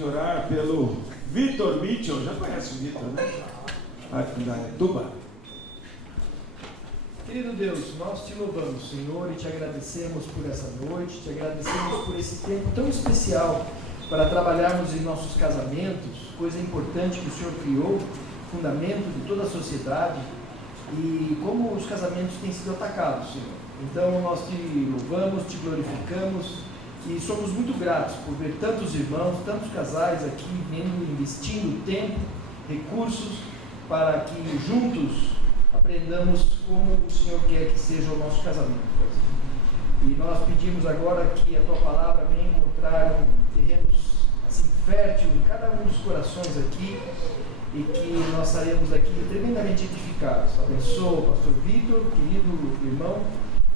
de orar pelo Vitor Mitchell. Já conhece o Vitor, né? Da Tuba. Querido Deus, nós te louvamos, Senhor, e te agradecemos por essa noite, te agradecemos por esse tempo tão especial para trabalharmos em nossos casamentos, coisa importante que o Senhor criou, fundamento de toda a sociedade, e como os casamentos têm sido atacados, Senhor. Então nós te louvamos, te glorificamos e somos muito gratos por ver tantos irmãos, tantos casais aqui investindo tempo, recursos, para que juntos aprendamos como o Senhor quer que seja o nosso casamento. E nós pedimos agora que a Tua Palavra venha encontrar terrenos assim, fértil em cada um dos corações aqui, e que nós saímos daqui tremendamente edificados. Abençoa o pastor Vitor, querido irmão,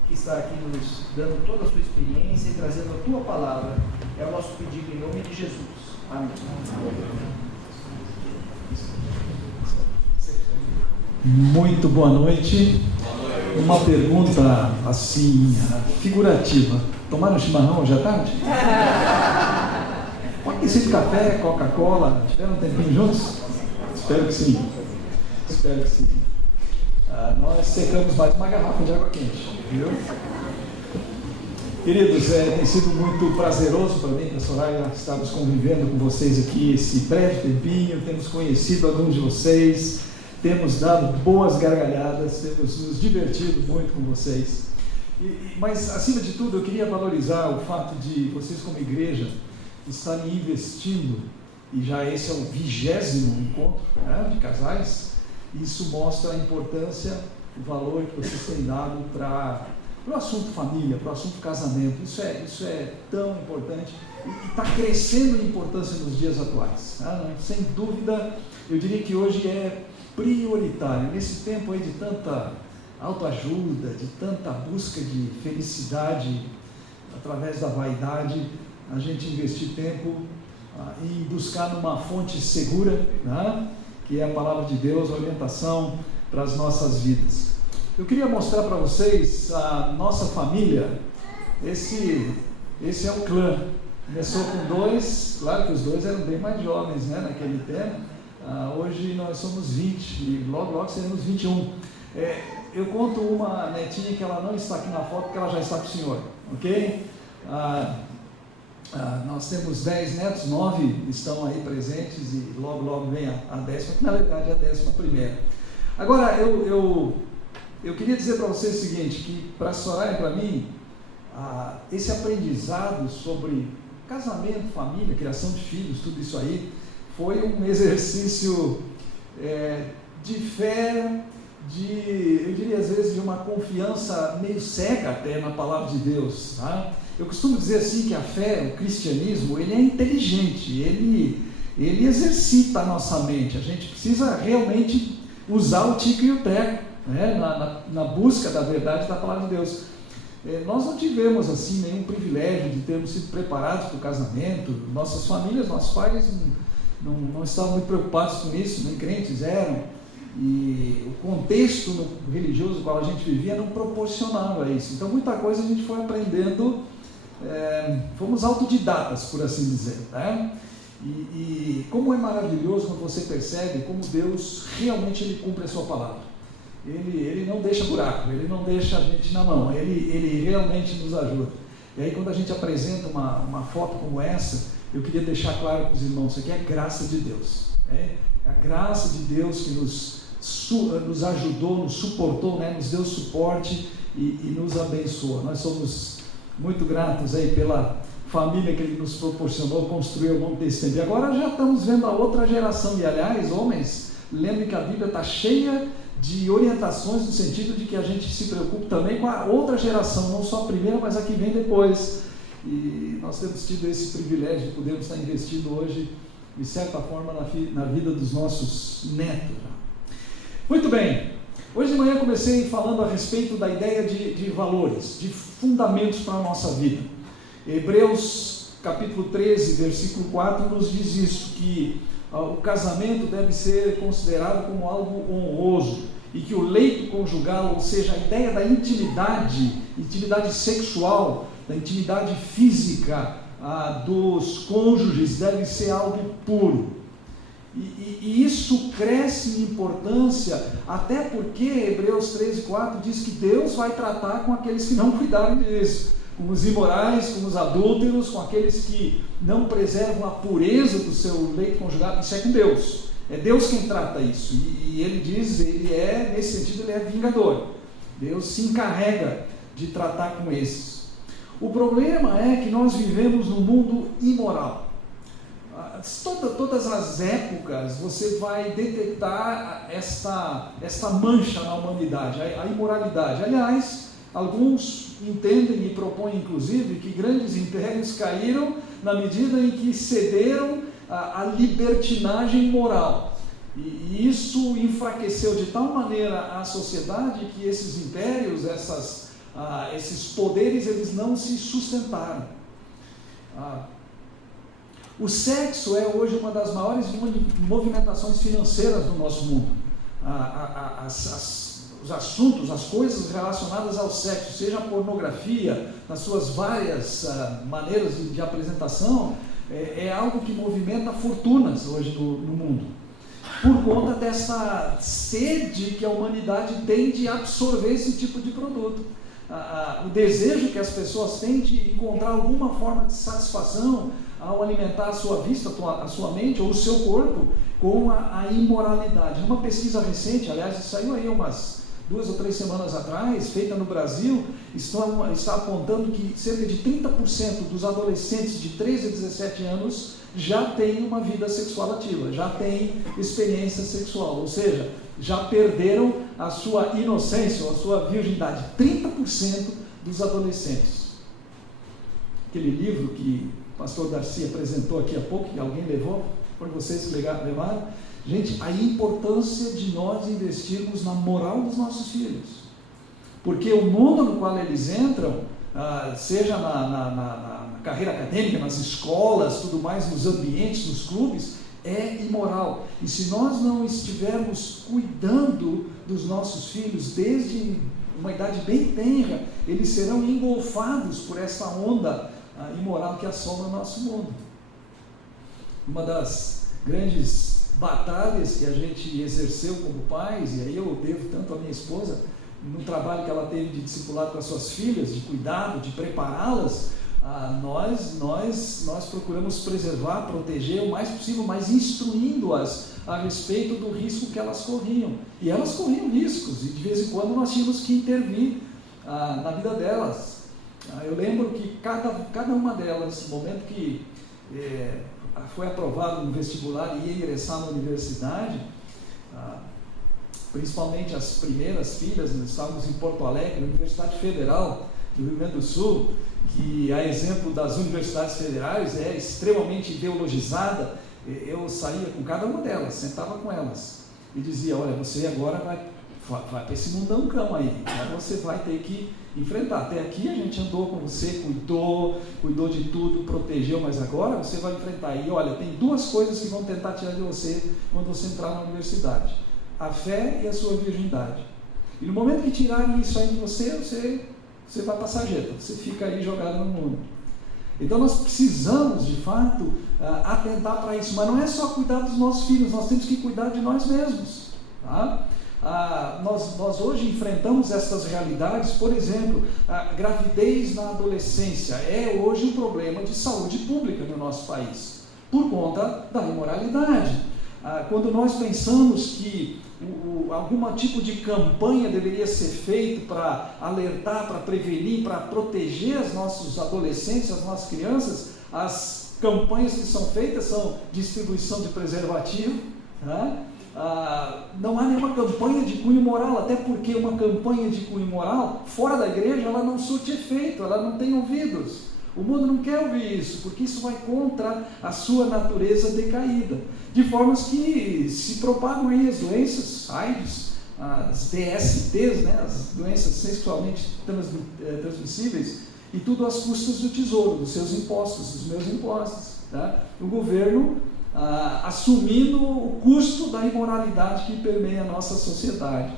que está aqui nos dando toda a sua experiência e trazendo a Tua Palavra. É o nosso pedido em nome de Jesus. Amém. Muito boa noite. Uma pergunta assim, figurativa. Tomaram chimarrão hoje à tarde? Pode ter sido café, Coca-Cola? Tiveram um tempinho juntos? Espero que sim. Espero que sim. Nós secamos mais uma garrafa de água quente, viu? Queridos, tem sido muito prazeroso para mim, para a Soraya, estarmos convivendo com vocês aqui esse breve tempinho. Temos conhecido alguns de vocês, temos dado boas gargalhadas, temos nos divertido muito com vocês. Mas, acima de tudo, eu queria valorizar o fato de vocês, como igreja, estarem investindo, e já esse é o 20º encontro, né, de casais. Isso mostra a importância, o valor que vocês têm dado para o assunto família, para o assunto casamento. Isso é tão importante e está crescendo em importância nos dias atuais, né? Sem dúvida, eu diria que hoje é prioritário, nesse tempo aí de tanta autoajuda, de tanta busca de felicidade através da vaidade, a gente investir tempo em buscar numa fonte segura, né, que é a palavra de Deus, a orientação para as nossas vidas. Eu queria mostrar para vocês a nossa família. Esse é o clã. Começou com 2, claro que os 2 eram bem mais jovens, né, naquele tempo. Hoje nós somos 20 e logo seremos 21. Eu conto uma netinha que ela não está aqui na foto porque ela já está com o senhor, ok? Nós temos 10 netos, 9 estão aí presentes e logo vem a 10ª, que na verdade é a 11ª. Agora, eu queria dizer para vocês o seguinte, que para a Soraya e para mim, esse aprendizado sobre casamento, família, criação de filhos, tudo isso aí, foi um exercício de fé, eu diria às vezes de uma confiança meio cega até na palavra de Deus, tá? Eu costumo dizer assim que a fé, o cristianismo, ele é inteligente, ele exercita a nossa mente. A gente precisa realmente usar o tico e o teco, né, na busca da verdade da palavra de Deus. Nós não tivemos assim nenhum privilégio de termos sido preparados para o casamento. Nossas famílias, nossos pais não estavam muito preocupados com isso, nem crentes eram. E o contexto religioso no qual a gente vivia não proporcionava isso. Então muita coisa a gente foi aprendendo, fomos autodidatas, por assim dizer, né? E como é maravilhoso quando você percebe como Deus realmente ele cumpre a sua palavra. Ele não deixa buraco, ele não deixa a gente na mão, ele realmente nos ajuda. E aí quando a gente apresenta uma foto como essa, eu queria deixar claro para os irmãos, isso aqui é graça de Deus, é a graça de Deus que nos ajudou, nos suportou, né? Nos deu suporte e nos abençoa. Nós somos muito gratos aí pela família que Ele nos proporcionou, construiu ao longo desse tempo. E agora já estamos vendo a outra geração. E aliás, homens, lembrem que a Bíblia está cheia de orientações no sentido de que a gente se preocupe também com a outra geração, não só a primeira, mas a que vem depois. E nós temos tido esse privilégio de podermos estar investindo hoje, de certa forma, na vida dos nossos netos. Muito bem, hoje de manhã comecei falando a respeito da ideia de valores, de fundamentos para a nossa vida. Hebreus capítulo 13, versículo 4 nos diz isso, que o casamento deve ser considerado como algo honroso e que o leito conjugal, ou seja, a ideia da intimidade sexual, da intimidade física, dos cônjuges deve ser algo puro. E isso cresce em importância, até porque Hebreus 13:4 diz que Deus vai tratar com aqueles que não cuidarem disso, com os imorais, com os adúlteros, com aqueles que não preservam a pureza do seu leito conjugal. Isso é com Deus, é Deus quem trata isso, e ele diz, nesse sentido, ele é vingador. Deus se encarrega de tratar com esses. O problema é que nós vivemos num mundo imoral. Todas as épocas você vai detectar esta mancha na humanidade, a imoralidade. Aliás, alguns entendem e propõem inclusive que grandes impérios caíram na medida em que cederam à libertinagem moral. E isso enfraqueceu de tal maneira a sociedade que esses impérios, esses poderes, eles não se sustentaram. O sexo é hoje uma das maiores movimentações financeiras do nosso mundo. Os assuntos, as coisas relacionadas ao sexo, seja a pornografia, nas suas várias maneiras de apresentação, é algo que movimenta fortunas hoje no mundo, por conta dessa sede que a humanidade tem de absorver esse tipo de produto. O desejo que as pessoas têm de encontrar alguma forma de satisfação ao alimentar a sua vista, a sua mente ou o seu corpo com a imoralidade. Uma pesquisa recente, aliás, saiu aí umas 2 ou 3 semanas atrás, feita no Brasil, está apontando que cerca de 30% dos adolescentes de 13 a 17 anos já têm uma vida sexual ativa, já têm experiência sexual, ou seja, já perderam a sua inocência ou a sua virgindade. 30% dos adolescentes. Aquele livro que o pastor Darcy apresentou aqui há pouco, que alguém levou, foi vocês que levaram. Gente, a importância de nós investirmos na moral dos nossos filhos. Porque o mundo no qual eles entram, seja na carreira acadêmica, nas escolas, tudo mais, nos ambientes, nos clubes, é imoral. E se nós não estivermos cuidando dos nossos filhos desde uma idade bem tenra, eles serão engolfados por essa onda imoral que assola o nosso mundo. Uma das grandes batalhas que a gente exerceu como pais, e aí eu devo tanto à minha esposa, no trabalho que ela teve de discipulado com as suas filhas, de cuidado, de prepará-las, nós procuramos preservar, proteger o mais possível, mas instruindo-as a respeito do risco que elas corriam. E elas corriam riscos, e de vez em quando nós tínhamos que intervir na vida delas. Eu lembro que cada uma delas, no momento que foi aprovado no vestibular e ia ingressar na universidade, principalmente as primeiras filhas, nós estávamos em Porto Alegre, na Universidade Federal do Rio Grande do Sul, que a exemplo das universidades federais é extremamente ideologizada. Eu saía com cada uma delas, sentava com elas e dizia, olha, você agora vai para esse mundão cão aí, você vai ter que enfrentar. Até aqui a gente andou com você, cuidou de tudo, protegeu, mas agora você vai enfrentar. E olha, tem 2 coisas que vão tentar tirar de você quando você entrar na universidade: a fé e a sua virgindade. E no momento que tirarem isso aí de você vai para a sarjeta, você fica aí jogado no mundo. Então nós precisamos, de fato, atentar para isso, mas não é só cuidar dos nossos filhos, nós temos que cuidar de nós mesmos, tá? Nós hoje enfrentamos essas realidades. Por exemplo, a gravidez na adolescência é hoje um problema de saúde pública no nosso país, por conta da imoralidade. Quando nós pensamos que algum tipo de campanha deveria ser feita para alertar, para prevenir, para proteger os nossos adolescentes, as nossas crianças, as campanhas que são feitas são distribuição de preservativo, né? Não há nenhuma campanha de cunho moral, até porque uma campanha de cunho moral fora da igreja, ela não surte efeito, ela não tem ouvidos. O mundo não quer ouvir isso, porque isso vai contra a sua natureza decaída, de formas que se propagam aí as doenças, AIDS, as DSTs, né, as doenças sexualmente transmissíveis, e tudo às custas do tesouro, dos seus impostos, dos meus impostos, tá? O governo assumindo o custo da imoralidade que permeia a nossa sociedade.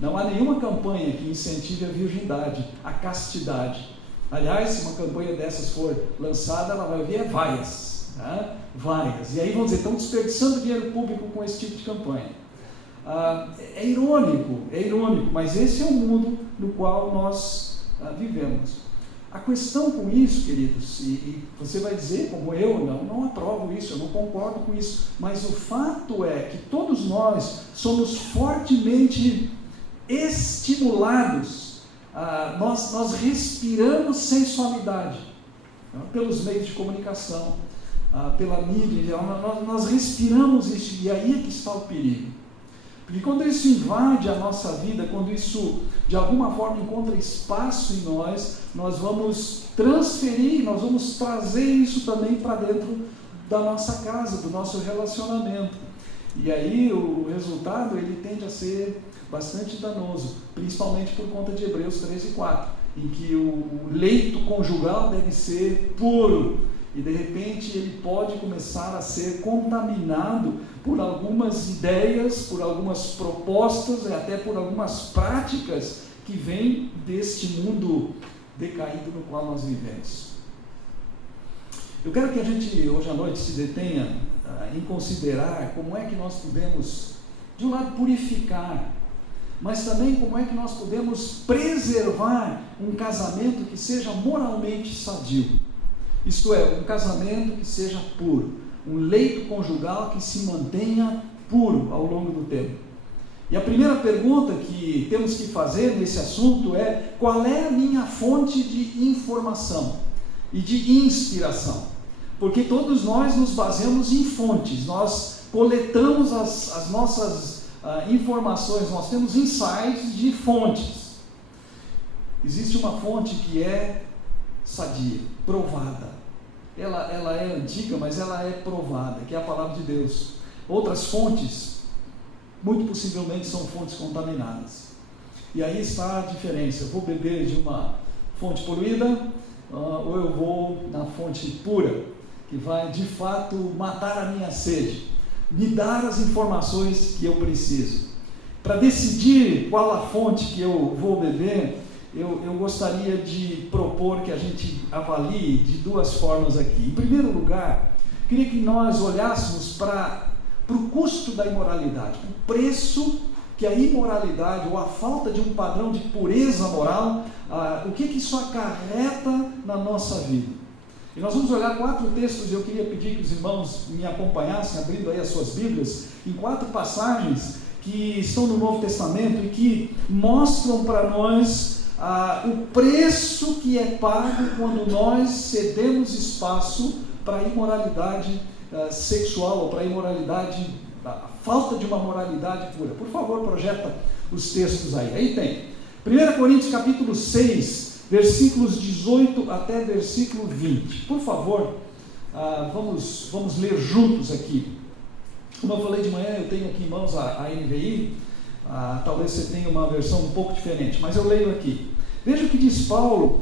Não há nenhuma campanha que incentive a virgindade, a castidade. Aliás, se uma campanha dessas for lançada, ela vai ouvir várias, né? Várias. E aí vão dizer, estão desperdiçando dinheiro público com esse tipo de campanha. É irônico, mas esse é o mundo no qual nós vivemos. A questão com isso, queridos, e você vai dizer, como eu, não aprovo isso, eu não concordo com isso, mas o fato é que todos nós somos fortemente estimulados, nós respiramos sensualidade, pelos meios de comunicação, pela mídia, nós respiramos isso, e aí é que está o perigo. Porque quando isso invade a nossa vida, quando isso de alguma forma encontra espaço em nós vamos transferir, nós vamos trazer isso também para dentro da nossa casa, do nosso relacionamento. E aí o resultado ele tende a ser bastante danoso, principalmente por conta de Hebreus 13:4, em que o leito conjugal deve ser puro. E de repente ele pode começar a ser contaminado por algumas ideias, por algumas propostas e até por algumas práticas que vêm deste mundo decaído no qual nós vivemos. Eu quero que a gente hoje à noite se detenha em considerar como é que nós podemos, de um lado, purificar, mas também como é que nós podemos preservar um casamento que seja moralmente sadio. Isto é, um casamento que seja puro, um leito conjugal que se mantenha puro ao longo do tempo. E a primeira pergunta que temos que fazer nesse assunto é: qual é a minha fonte de informação e de inspiração? Porque todos nós nos baseamos em fontes, nós coletamos as nossas informações, nós temos insights de fontes. Existe uma fonte que é sadia, provada. Ela é antiga, mas ela é provada, que é a palavra de Deus. Outras fontes, muito possivelmente, são fontes contaminadas. E aí está a diferença: eu vou beber de uma fonte poluída ou eu vou na fonte pura, que vai de fato matar a minha sede, me dar as informações que eu preciso. Para decidir qual a fonte que eu vou beber, eu gostaria de propor que a gente avalie de duas formas aqui. Em primeiro lugar, queria que nós olhássemos para o custo da imoralidade, o preço que a imoralidade ou a falta de um padrão de pureza moral, o que isso acarreta na nossa vida. E nós vamos olhar 4 textos, e eu queria pedir que os irmãos me acompanhassem, abrindo aí as suas Bíblias, em 4 passagens que estão no Novo Testamento e que mostram para nós o preço que é pago quando nós cedemos espaço para a imoralidade sexual, ou para a imoralidade, a falta de uma moralidade pura. Por favor, projeta os textos aí. Aí tem 1 Coríntios capítulo 6, versículos 18 até versículo 20. Por favor, vamos ler juntos aqui. Como eu falei de manhã, eu tenho aqui em mãos a NVI. Talvez você tenha uma versão um pouco diferente, mas eu leio aqui. Veja o que diz Paulo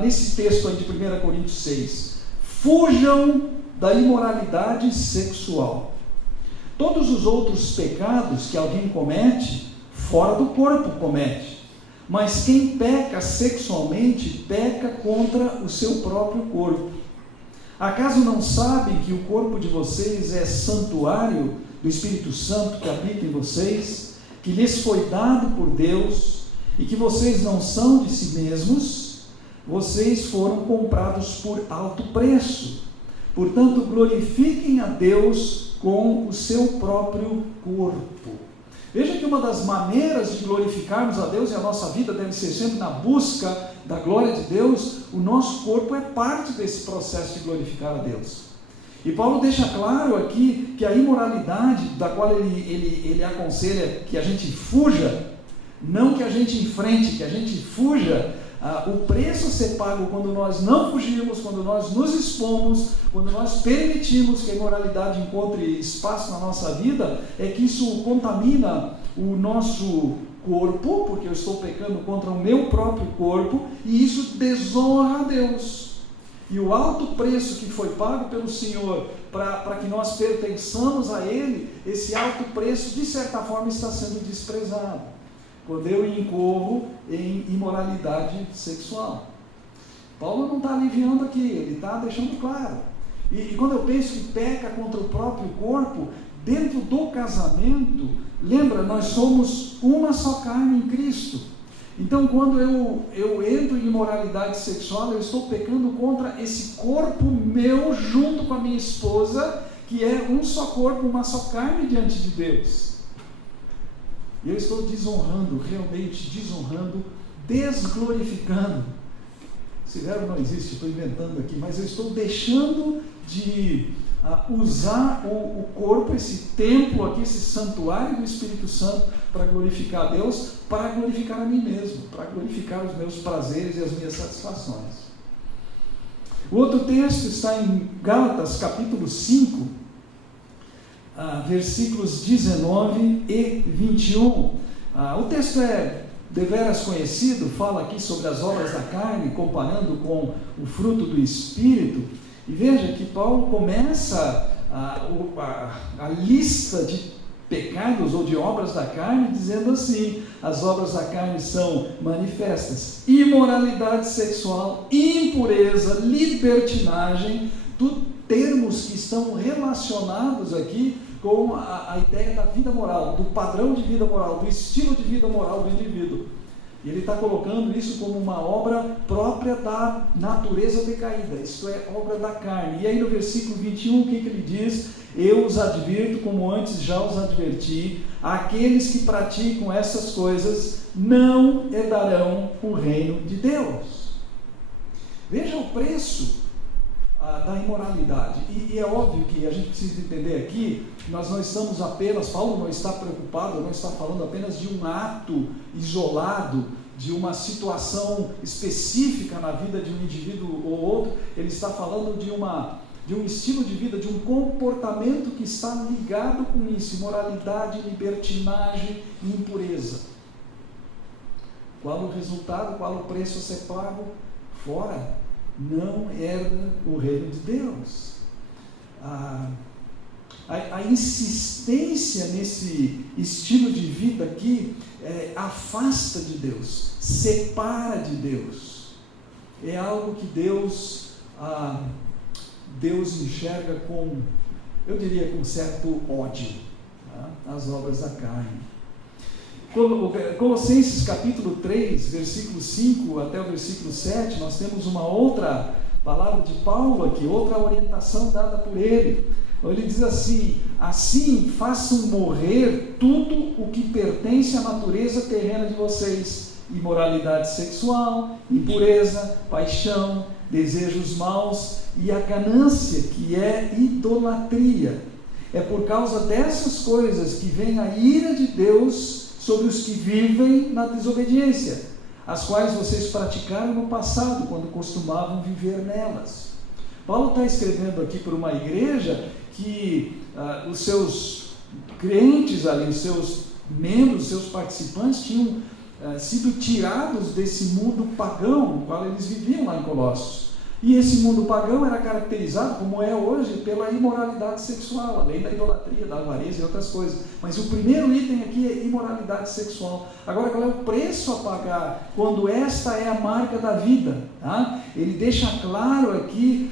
nesse texto aí de 1 Coríntios 6. Fujam da imoralidade sexual. Todos os outros pecados que alguém comete, fora do corpo comete. Mas quem peca sexualmente, peca contra o seu próprio corpo. Acaso não sabem que o corpo de vocês é santuário do Espírito Santo que habita em vocês, que lhes foi dado por Deus, e que vocês não são de si mesmos? Vocês foram comprados por alto preço. Portanto, glorifiquem a Deus com o seu próprio corpo. Veja que uma das maneiras de glorificarmos a Deus, e a nossa vida deve ser sempre na busca da glória de Deus, o nosso corpo é parte desse processo de glorificar a Deus. E Paulo deixa claro aqui que a imoralidade da qual ele aconselha que a gente fuja, não que a gente enfrente, que a gente fuja, o preço a ser pago quando nós não fugimos, quando nós nos expomos, quando nós permitimos que a imoralidade encontre espaço na nossa vida, é que isso contamina o nosso corpo, porque eu estou pecando contra o meu próprio corpo, e isso desonra a Deus. E o alto preço que foi pago pelo Senhor para que nós pertençamos a Ele, esse alto preço de certa forma está sendo desprezado quando eu incorro em imoralidade sexual. Paulo não está aliviando aqui, ele está deixando claro. E quando eu penso que peca contra o próprio corpo, dentro do casamento, lembra, nós somos uma só carne em Cristo. Então, quando eu entro em imoralidade sexual, eu estou pecando contra esse corpo meu junto com a minha esposa, que é um só corpo, uma só carne diante de Deus. E eu estou desonrando, realmente desonrando, desglorificando. Esse verbo não existe, estou inventando aqui, mas eu estou deixando de usar o corpo, esse templo aqui, esse santuário do Espírito Santo, para glorificar a Deus, para glorificar a mim mesmo, para glorificar os meus prazeres e as minhas satisfações. O outro texto está em Gálatas capítulo 5, versículos 19 e 21. O texto é deveras conhecido, fala aqui sobre as obras da carne, comparando com o fruto do Espírito. E veja que Paulo começa a lista de pecados ou de obras da carne, dizendo assim: as obras da carne são manifestas: imoralidade sexual, impureza, libertinagem, tudo termos que estão relacionados aqui com a ideia da vida moral, do padrão de vida moral, do estilo de vida moral do indivíduo. E ele está colocando isso como uma obra própria da natureza decaída, isto é, obra da carne. E aí no versículo 21, o que ele diz? Eu os advirto, como antes já os adverti, aqueles que praticam essas coisas não herdarão o reino de Deus. Veja o preço da imoralidade. E é óbvio que a gente precisa entender aqui, nós não estamos apenas, Paulo não está preocupado, não está falando apenas de um ato isolado, de uma situação específica na vida de um indivíduo ou outro, ele está falando de um estilo de vida, de um comportamento que está ligado com isso: imoralidade, libertinagem e impureza. Qual o resultado, qual o preço a ser pago? Fora, não herda o reino de Deus. A insistência nesse estilo de vida aqui afasta de Deus, separa de Deus. É algo que Deus enxerga com, eu diria, com certo ódio, as obras da carne. Colossenses capítulo 3, versículo 5 até o versículo 7, nós temos uma outra palavra de Paulo aqui, outra orientação dada por ele. Ele diz assim: assim façam morrer tudo o que pertence à natureza terrena de vocês: imoralidade sexual, impureza, paixão, desejos maus e a ganância, que é idolatria. É por causa dessas coisas que vem a ira de Deus sobre os que vivem na desobediência, as quais vocês praticaram no passado, quando costumavam viver nelas. Paulo está escrevendo aqui para uma igreja que os seus crentes ali, os seus membros, os seus participantes tinham sido tirados desse mundo pagão no qual eles viviam lá em Colossos. E esse mundo pagão era caracterizado, como é hoje, pela imoralidade sexual, além da idolatria, da avareza e outras coisas. Mas o primeiro item aqui é imoralidade sexual. Agora, qual é o preço a pagar quando esta é a marca da vida? Ele deixa claro aqui,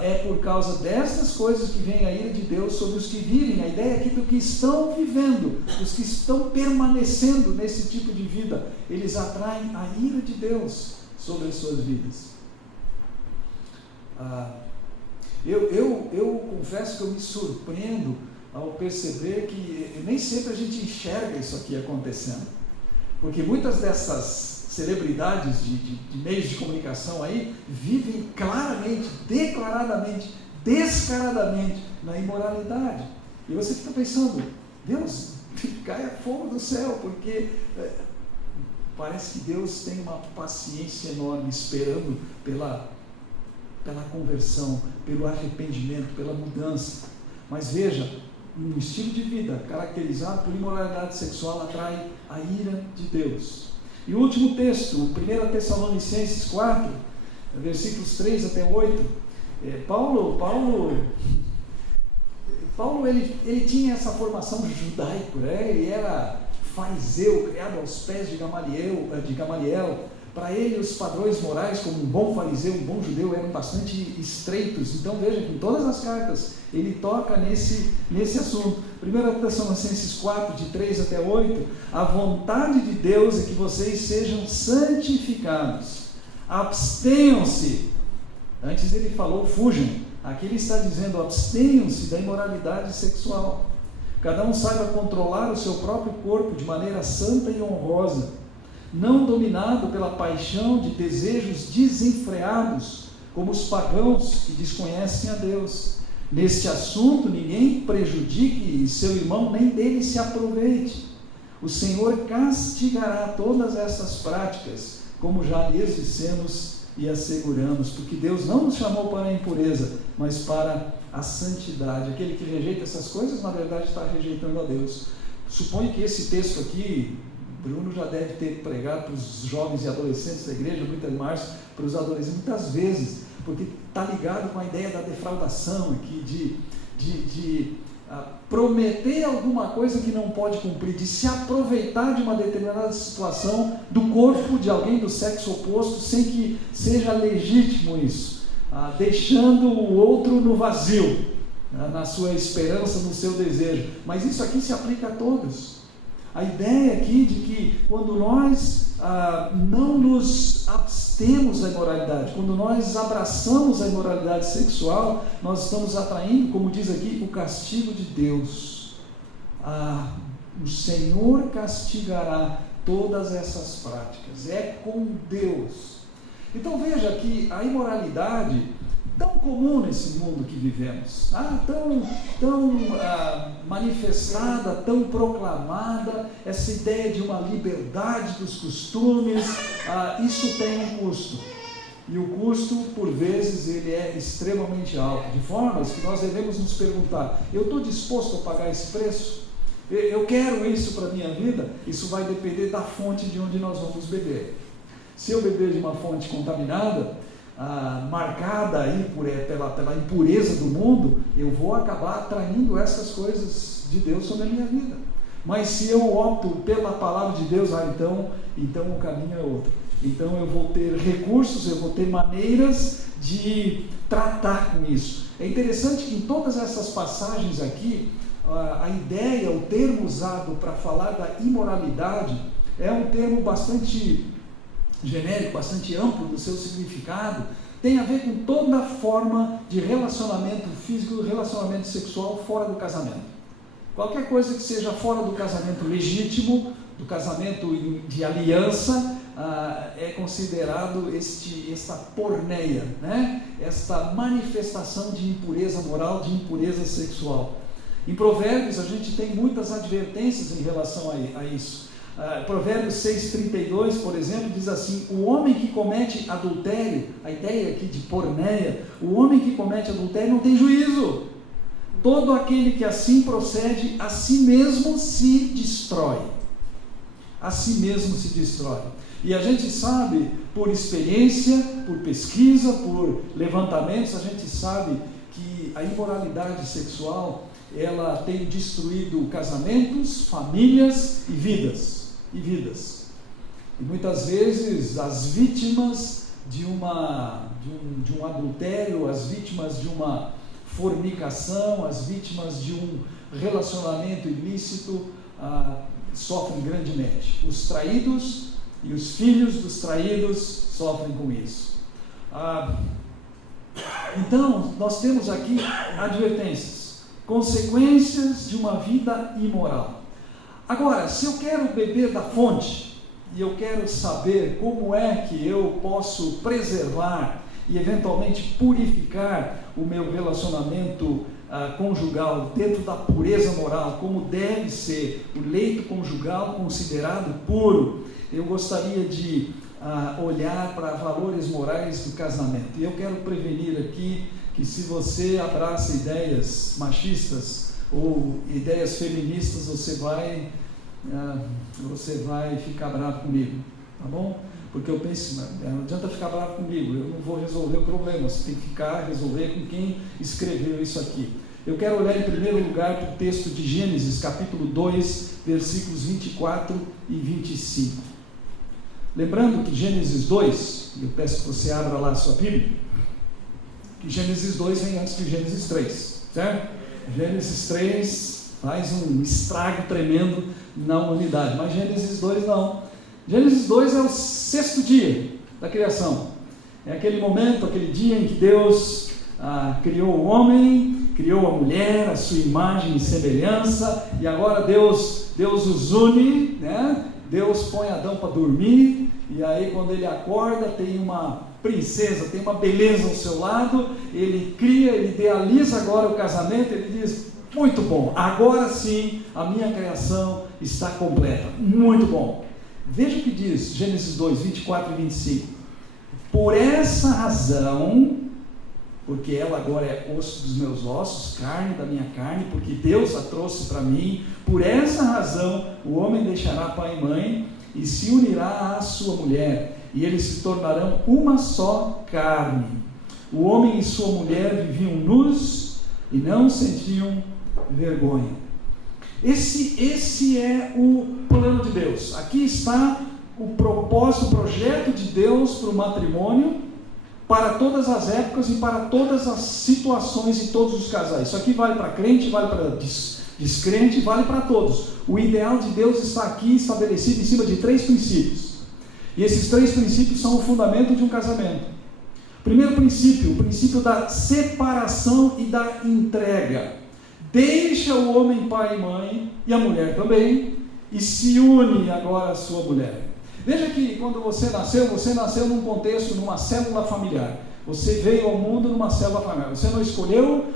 é por causa dessas coisas que vem a ira de Deus sobre os que vivem. A ideia aqui do que estão vivendo, os que estão permanecendo nesse tipo de vida, eles atraem a ira de Deus sobre as suas vidas. Eu confesso que eu me surpreendo ao perceber que nem sempre a gente enxerga isso aqui acontecendo, porque muitas dessas celebridades de meios de comunicação aí vivem claramente, declaradamente, descaradamente na imoralidade, e você fica pensando: Deus, caia fogo do céu, porque parece que Deus tem uma paciência enorme esperando pela conversão, pelo arrependimento, pela mudança. Mas veja, um estilo de vida caracterizado por imoralidade sexual atrai a ira de Deus. E o último texto, 1 Tessalonicenses 4, versículos 3 até 8, Paulo ele tinha essa formação judaica, ele era fariseu, criado aos pés de Gamaliel, Para ele, os padrões morais, como um bom fariseu, um bom judeu, eram bastante estreitos. Então, veja que em todas as cartas ele toca nesse assunto. 1 Tessalonicenses 4, de 3 até 8, a vontade de Deus é que vocês sejam santificados. Abstenham-se. Antes ele falou, fujam. Aqui ele está dizendo, abstenham-se da imoralidade sexual. Cada um saiba controlar o seu próprio corpo de maneira santa e honrosa, não dominado pela paixão de desejos desenfreados, como os pagãos que desconhecem a Deus. Neste assunto, ninguém prejudique seu irmão, nem dele se aproveite. O Senhor castigará todas essas práticas, como já lhes dissemos e asseguramos, porque Deus não nos chamou para a impureza, mas para a santidade. Aquele que rejeita essas coisas, na verdade, está rejeitando a Deus. Suponho que esse texto aqui, Bruno já deve ter pregado para os jovens e adolescentes da igreja, muitas mais para os adolescentes, muitas vezes, porque está ligado com a ideia da defraudação aqui, de prometer alguma coisa que não pode cumprir, de se aproveitar de uma determinada situação do corpo de alguém do sexo oposto, sem que seja legítimo isso, deixando o outro no vazio, na sua esperança, no seu desejo. Mas isso aqui se aplica a todos. A ideia aqui de que quando nós não nos abstemos da imoralidade, quando nós abraçamos a imoralidade sexual, nós estamos atraindo, como diz aqui, o castigo de Deus. O Senhor castigará todas essas práticas. É com Deus. Então veja que a imoralidade, tão comum nesse mundo que vivemos, tão manifestada, tão proclamada, essa ideia de uma liberdade dos costumes, isso tem um custo, e o custo, por vezes, ele é extremamente alto, de formas que nós devemos nos perguntar, eu estou disposto a pagar esse preço? Eu quero isso para a minha vida? Isso vai depender da fonte de onde nós vamos beber. Se eu beber de uma fonte contaminada, marcada aí pela impureza do mundo, eu vou acabar atraindo essas coisas de Deus sobre a minha vida. Mas se eu opto pela palavra de Deus, então o caminho é outro. Então eu vou ter recursos, eu vou ter maneiras de tratar com isso. É interessante que em todas essas passagens aqui, a ideia, o termo usado para falar da imoralidade é um termo bastante genérico, bastante amplo no seu significado, tem a ver com toda forma de relacionamento físico, relacionamento sexual fora do casamento. Qualquer coisa que seja fora do casamento legítimo, do casamento de aliança, é considerado esta porneia, né? Esta manifestação de impureza moral, de impureza sexual. Em Provérbios a gente tem muitas advertências em relação a isso. Provérbios 6,32, por exemplo, diz assim: o homem que comete adultério, a ideia aqui de porneia, o homem que comete adultério não tem juízo. Todo aquele que assim procede, a si mesmo se destrói. A si mesmo se destrói. E a gente sabe, por experiência, por pesquisa, por levantamentos, a gente sabe que a imoralidade sexual, ela tem destruído casamentos, famílias e vidas. E muitas vezes as vítimas de um adultério, as vítimas de uma fornicação, as vítimas de um relacionamento ilícito sofrem grandemente. Os traídos e os filhos dos traídos sofrem com isso. Então, nós temos aqui advertências, consequências de uma vida imoral. Agora, se eu quero beber da fonte, e eu quero saber como é que eu posso preservar e eventualmente purificar o meu relacionamento conjugal dentro da pureza moral, como deve ser o leito conjugal considerado puro, eu gostaria de olhar para valores morais do casamento. E eu quero prevenir aqui que, se você abraça ideias machistas ou ideias feministas, você vai ficar bravo comigo, tá bom? Porque eu penso, não adianta ficar bravo comigo, eu não vou resolver o problema, você tem que resolver com quem escreveu isso aqui. Eu quero olhar em primeiro lugar para o texto de Gênesis, capítulo 2, versículos 24 e 25. Lembrando que Gênesis 2, eu peço que você abra lá a sua Bíblia, que Gênesis 2 vem antes de Gênesis 3, certo? Gênesis 3 faz um estrago tremendo na humanidade, mas Gênesis 2 não. Gênesis 2 é o 6º dia da criação. É aquele momento, aquele dia em que Deus criou o homem, criou a mulher, a sua imagem e semelhança, e agora Deus os une, né? Deus põe Adão para dormir, e aí quando ele acorda tem uma princesa, tem uma beleza ao seu lado, ele cria, ele idealiza agora o casamento, ele diz, muito bom, agora sim a minha criação está completa, muito bom. Veja o que diz Gênesis 2, 24 e 25, por essa razão, porque ela agora é osso dos meus ossos, carne da minha carne, porque Deus a trouxe para mim, por essa razão o homem deixará pai e mãe e se unirá à sua mulher, e eles se tornarão uma só carne. O homem e sua mulher viviam nus e não sentiam vergonha. Esse é o plano de Deus. Aqui está o propósito, o projeto de Deus para o matrimônio, para todas as épocas e para todas as situações e todos os casais. Isso aqui vale para crente, vale para descrente, vale para todos. O ideal de Deus está aqui estabelecido em cima de 3 princípios. E esses 3 princípios são o fundamento de um casamento. Primeiro princípio, o princípio da separação e da entrega. Deixa o homem pai e mãe, e a mulher também, e se une agora à sua mulher. Veja que quando você nasceu num contexto, numa célula familiar. Você veio ao mundo numa célula familiar. Você não escolheu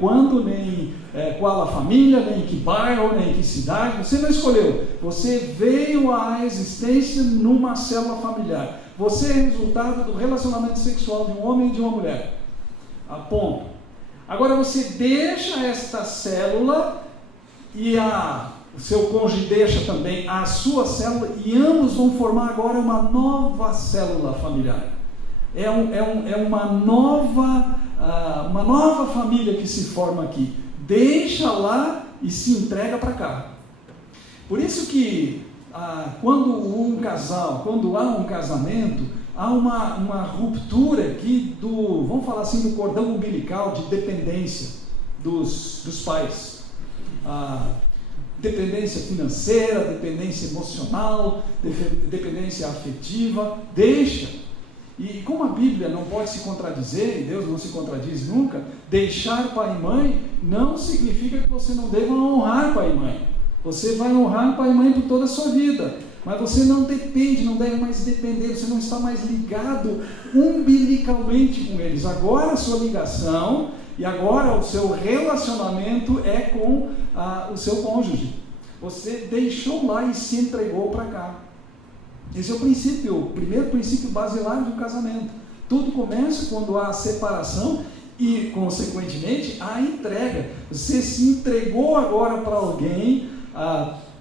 quando, nem qual a família, nem que bairro, nem que cidade. Você não escolheu. Você veio à existência numa célula familiar. Você é resultado do relacionamento sexual de um homem e de uma mulher. A ponto. Agora você deixa esta célula e o seu cônjuge deixa também a sua célula, e ambos vão formar agora uma nova célula familiar. É uma nova família que se forma aqui. Deixa lá e se entrega para cá. Por isso que quando há um casamento, há uma ruptura aqui vamos falar assim, do cordão umbilical de dependência dos pais. Dependência financeira, dependência emocional, dependência afetiva, deixa. E como a Bíblia não pode se contradizer, e Deus não se contradiz nunca, deixar pai e mãe não significa que você não deva honrar pai e mãe. Você vai honrar pai e mãe por toda a sua vida, mas você não depende, não deve mais depender, você não está mais ligado umbilicalmente com eles. Agora a sua ligação e agora o seu relacionamento é com o seu cônjuge. Você deixou lá e se entregou para cá. Esse é o primeiro princípio basilar do casamento. Tudo começa quando há a separação e, consequentemente, a entrega. Você se entregou agora para alguém,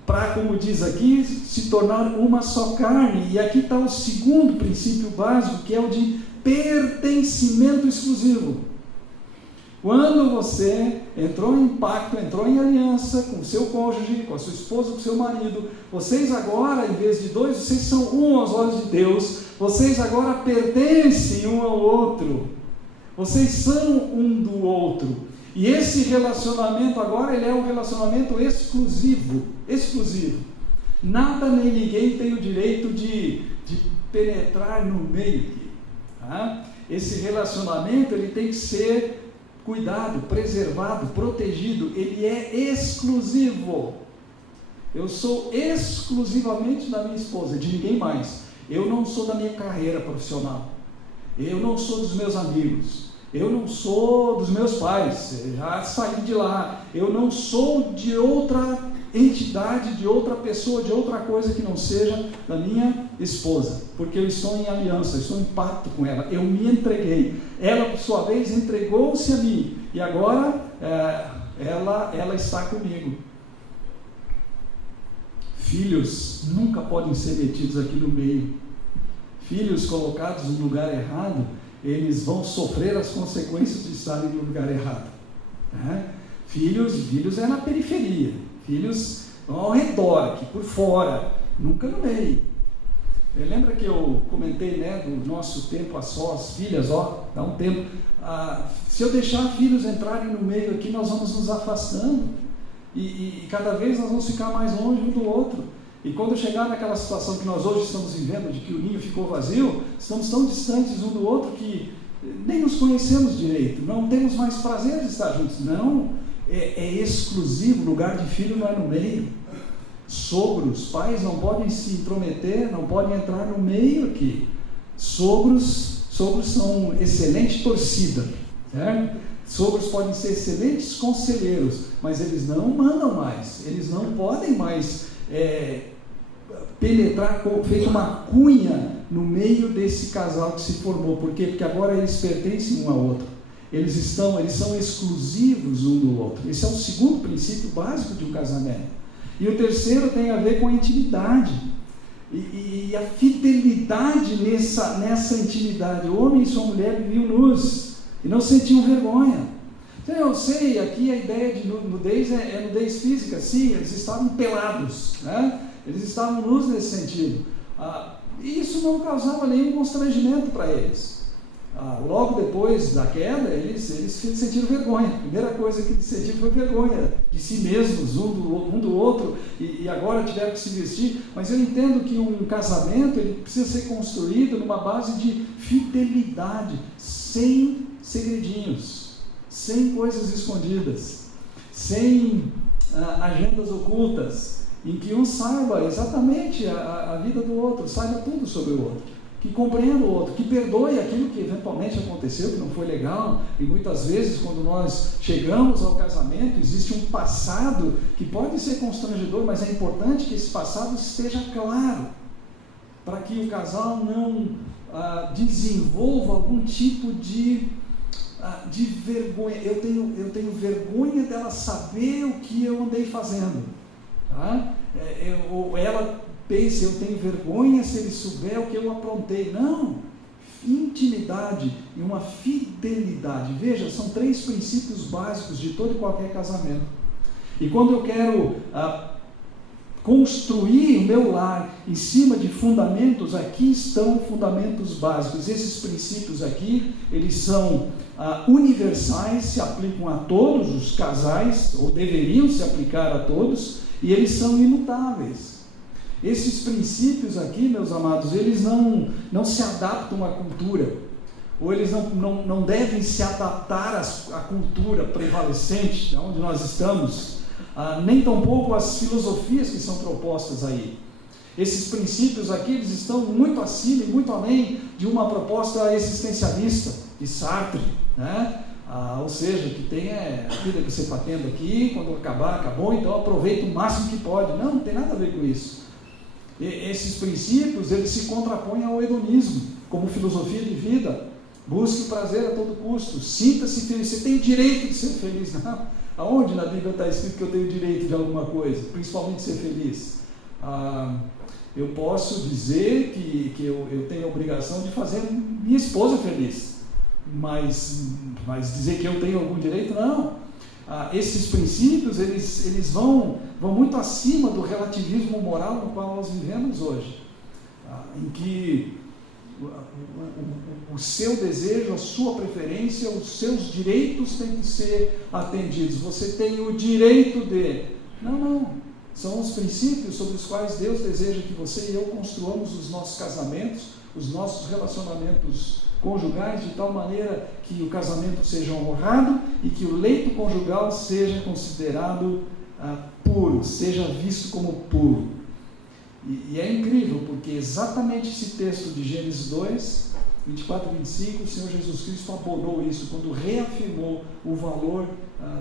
para, como diz aqui, se tornar uma só carne. E aqui está o segundo princípio básico, que é o de pertencimento exclusivo. Quando você entrou em pacto, entrou em aliança com o seu cônjuge, com a sua esposa, com o seu marido, vocês agora, em vez de 2, vocês são um aos olhos de Deus, vocês agora pertencem um ao outro, vocês são um do outro, e esse relacionamento agora, ele é um relacionamento exclusivo, nada nem ninguém tem o direito de penetrar no meio aqui, tá? Esse relacionamento, ele tem que ser cuidado, preservado, protegido, ele é exclusivo. Eu sou exclusivamente da minha esposa, de ninguém mais. Eu não sou da minha carreira profissional, eu não sou dos meus amigos, eu não sou dos meus pais, eu já saí de lá, eu não sou de outra entidade, de outra pessoa, de outra coisa que não seja da minha esposa, porque eu estou em aliança, eu estou em pacto com ela, eu me entreguei, ela por sua vez entregou-se a mim, e agora ela está comigo. Filhos nunca podem ser metidos aqui no meio. Filhos colocados no lugar errado, eles vão sofrer as consequências de estarem no lugar errado, né? Filhos é na periferia, filhos ao redor, aqui por fora, nunca no meio. Lembra que eu comentei, né, do nosso tempo a sós, filhas, dá um tempo. Se eu deixar filhos entrarem no meio aqui, nós vamos nos afastando. E cada vez nós vamos ficar mais longe um do outro. E quando chegar naquela situação que nós hoje estamos vivendo, de que o ninho ficou vazio, estamos tão distantes um do outro que nem nos conhecemos direito, não temos mais prazer de estar juntos. Não, é exclusivo, lugar de filho não é no meio. Sogros, pais não podem se intrometer, não podem entrar no meio aqui. Sogros são excelente torcida, certo? Sogros podem ser excelentes conselheiros, mas eles não mandam mais, eles não podem mais penetrar, feito uma cunha no meio desse casal que se formou. Por quê? Porque agora eles pertencem um ao outro. Eles são exclusivos um do outro. Esse é o segundo princípio básico de um casamento. E o terceiro tem a ver com a intimidade. E a fidelidade nessa intimidade. O homem e sua mulher viviam nus e não sentiam vergonha. Então, eu sei, aqui a ideia de nudez é nudez física, sim, eles estavam pelados, né? Eles estavam nus nesse sentido. E isso não causava nenhum constrangimento para eles. Logo depois da queda, eles sentiram vergonha. A primeira coisa que eles sentiram foi vergonha de si mesmos, um do outro, e agora tiveram que se vestir. Mas eu entendo que um casamento ele precisa ser construído numa base de fidelidade, sem segredinhos, sem coisas escondidas, sem agendas ocultas, em que um saiba exatamente a vida do outro, saiba tudo sobre o outro, que compreenda o outro, que perdoe aquilo que eventualmente aconteceu, que não foi legal. E muitas vezes, quando nós chegamos ao casamento, existe um passado que pode ser constrangedor, mas é importante que esse passado esteja claro, para que o casal não desenvolva algum tipo de vergonha. Eu tenho vergonha dela saber o que eu andei fazendo, tá? Ou ela pense, eu tenho vergonha se ele souber o que eu aprontei. Não, intimidade e uma fidelidade. Veja, são 3 princípios básicos de todo e qualquer casamento. E quando eu quero construir o meu lar em cima de fundamentos, aqui estão fundamentos básicos. Esses princípios aqui, eles são universais, se aplicam a todos os casais, ou deveriam se aplicar a todos, e eles são imutáveis. Esses princípios aqui, meus amados, eles não se adaptam à cultura, ou eles não devem se adaptar à cultura prevalecente, onde nós estamos, nem tampouco às filosofias que são propostas aí. Esses princípios aqui, eles estão muito acima e muito além de uma proposta existencialista, de Sartre, né? Ou seja, que tem a vida que você está tendo aqui, quando acabar, acabou, então aproveita o máximo que pode. Não tem nada a ver com isso. Esses princípios, eles se contrapõem ao hedonismo, como filosofia de vida. Busque o prazer a todo custo, sinta-se feliz. Você tem direito de ser feliz, não? Aonde na Bíblia está escrito que eu tenho direito de alguma coisa, principalmente ser feliz? Eu posso dizer que eu tenho a obrigação de fazer minha esposa feliz, mas dizer que eu tenho algum direito, não. Esses princípios, eles vão muito acima do relativismo moral no qual nós vivemos hoje, em que o seu desejo, a sua preferência, os seus direitos têm que ser atendidos. Você tem o direito de... Não. São os princípios sobre os quais Deus deseja que você e eu construamos os nossos casamentos, os nossos relacionamentos conjugais, de tal maneira que o casamento seja honrado e que o leito conjugal seja considerado puro, seja visto como puro. E é incrível, porque exatamente esse texto de Gênesis 2, 24 e 25, o Senhor Jesus Cristo abordou isso, quando reafirmou o valor